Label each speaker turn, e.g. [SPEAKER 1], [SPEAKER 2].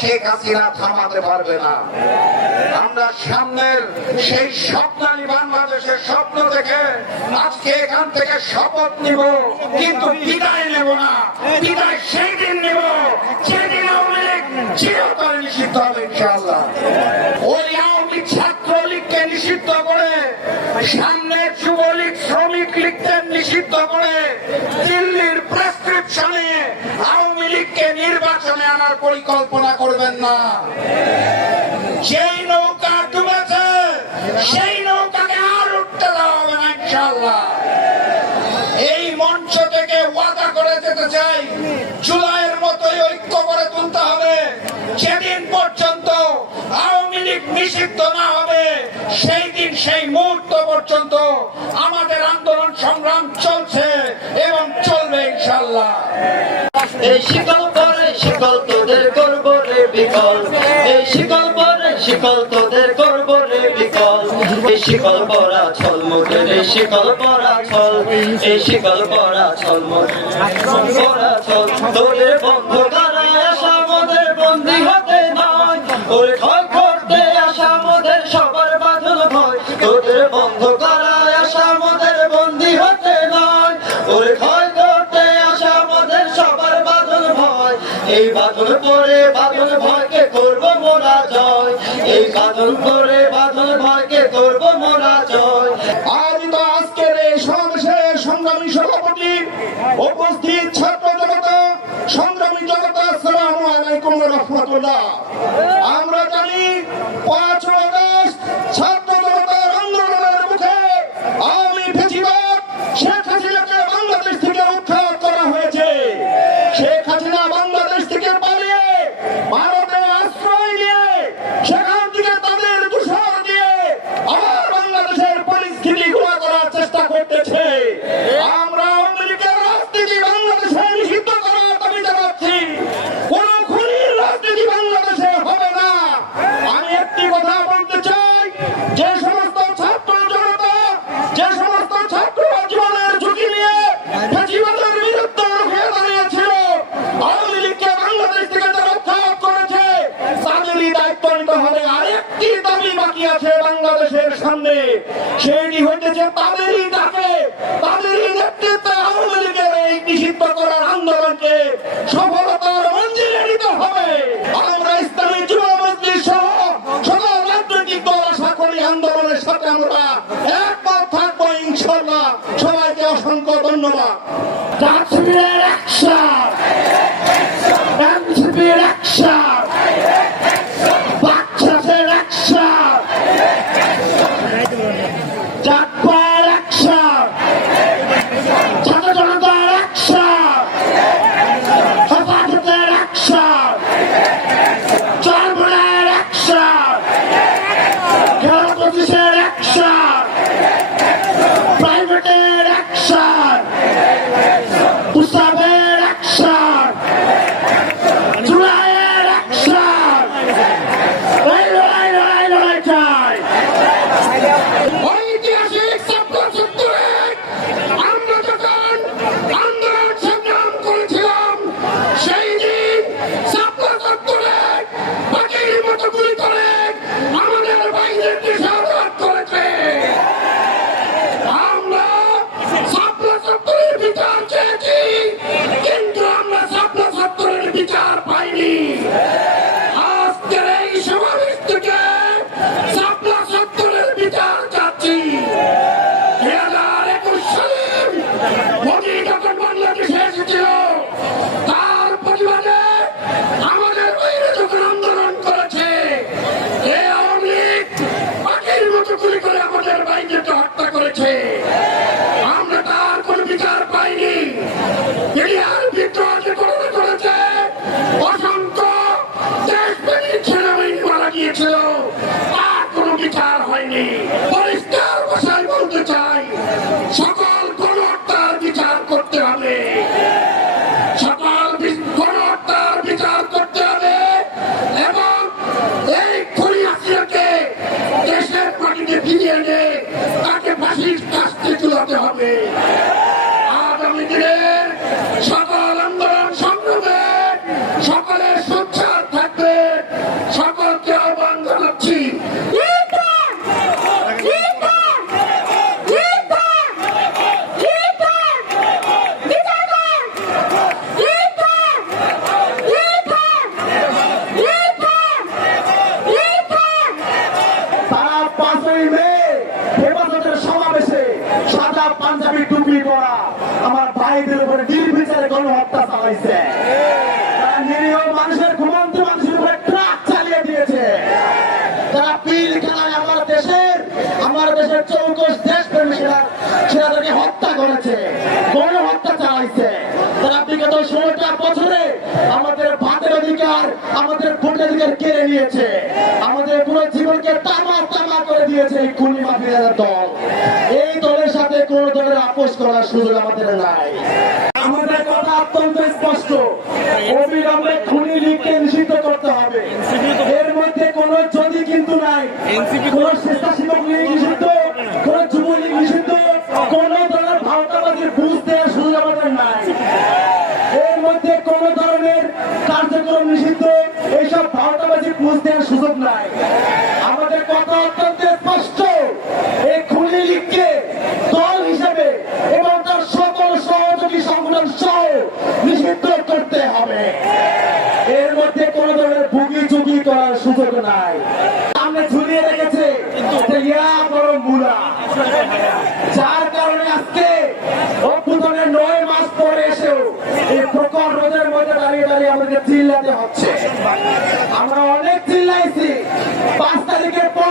[SPEAKER 1] শেখ হাসিনা থামাতে পারবে না। আমরা সামনের সেই বাংলাদেশের স্বপ্ন দেখে আজকে এখান থেকে শপথ নিব, কিন্তু বিদায় নেব না। বিদায় সেই দিন লীগ চিরতরে নিষিদ্ধ হবে লীগ ছাত্রলীগকে নিষিদ্ধ করে সামনে যুবলীগ শ্রমিক লীগকে নিষিদ্ধ করে দিল্লির প্রেসক্রিপশনে আওয়ামী লীগকে নির্বাচনে আনার পরিকল্পনা করবেন না। যেই নৌকা ডুবেছে, সেই নৌকাকে আর উঠতে দেওয়া হবে না, ইনশাআল্লাহ। এই মঞ্চ থেকে ওয়াদা করে যেতে চাই, জুলাইয়ের মতোই ঐক্য করে তুলতে হবে। যেদিন পর্যন্ত আওয়ামী লীগ নিষিদ্ধ না হবে, সেই দিন, সেই মুহূর্ত পর্যন্ত আমাদের আন্দোলন সংগ্রাম চলছে এবং চলবে ইনশাল্লাহ
[SPEAKER 2] এই শিকল পরে শিকল তোদের করব রে বিকল। এই শিকল পরে শিকল তোদের করব রে বিকল। এই শিকল পরা ছল মুখের এই শিকল পরা ছল, এই শিকল পরা ছল মুখের পরা ছল তোদের বন্ধ এই বাদল পরে বাদল ভয়কে করব মোরা জয়। এই বাদল পরে বাদল ভয়কে করব মোরা জয়।
[SPEAKER 1] আজ তো আজকের এই সমাবেশের সংগ্রামী সভাপতি উপস্থিত ছাত্র জনতা, সংগ্রামী জনতা, আসসালামু আলাইকুম রহমতুল্লাহ। আমরা জানি পাঁচ বাকি আছে বাংলাদেশের সামনে। সেটি হইতেছে তাদেরই ডাকে। তাদেরই নেতৃত্বে আওয়ামী লীগের এই নিষিদ্ধ করার আন্দোলনকে সফলতার মঞ্জিলে নিতে হবে। আমরা ইসলামী যুব মজলিস সহ সকল রাজনৈতিক দল আশা করি আন্দোলনের সাথে আমরা একমত থাকব ইনশাল্লাহ সবাইকে অসংখ্য ধন্যবাদ। Yeah. করেছে
[SPEAKER 3] সাদা পাঞ্জাবি টুপি পরা আমার ভাইদের উপরে নির্বিচারে গণহত্যা চালাইছে। নিরীহ মানুষের ঘুমন্ত মানুষের উপরে ট্রাক চালিয়ে দিয়েছে। তারা পিল খেলায় আমার দেশের আমার দেশের চৌকস দেশ প্রেমীরা সেনাদেরকে হত্যা করেছে, গণহত্যা চালাইছে। তারা বিগত ষোলোটা বছরে আমাদের ভাতের অধিকার, আমাদের ভোটের অধিকার কেড়ে নিয়েছে। আমাদের পুরো জীবনকে তামা তামা করে দিয়েছে এই খুনি মাফিয়ার দল। করার সুযোগ আমাদের নাই। আমাদের কথা অত্যন্ত স্পষ্ট। অবিলম্বে খুনি লীগকে নিষিদ্ধ করতে হবে। এর মধ্যে কোনো যদি কিন্তু নাই। কোন স্বেচ্ছাসেবক লীগ নিষিদ্ধ, কোন যুবলীগ নিষিদ্ধ, কোন দলের ভারতাবাদীর বুঝ দেওয়ার সুযোগ আমাদের নাই। এর মধ্যে কোন ধরনের কার্যক্রম নিষিদ্ধ এইসব ভারতাবাজি বুঝ দেওয়ার সুযোগ নাই। আমাদের কথা অত্যন্ত স্পষ্ট। করতে হবে। এর মধ্যে কোন ধরনের ভুগি চুগি করার সুযোগ নাই। সামনে ঝুলিয়ে রেখেছে যার কারণে আজকে অভ্যুদনের নয় মাস পরে এসেও এই প্রকট রোদের মধ্যে দাঁড়িয়ে দাঁড়িয়ে আমাদের চিল্লাতে হচ্ছে। আমরা অনেক চিল্লাইছি। পাঁচ তারিখের পর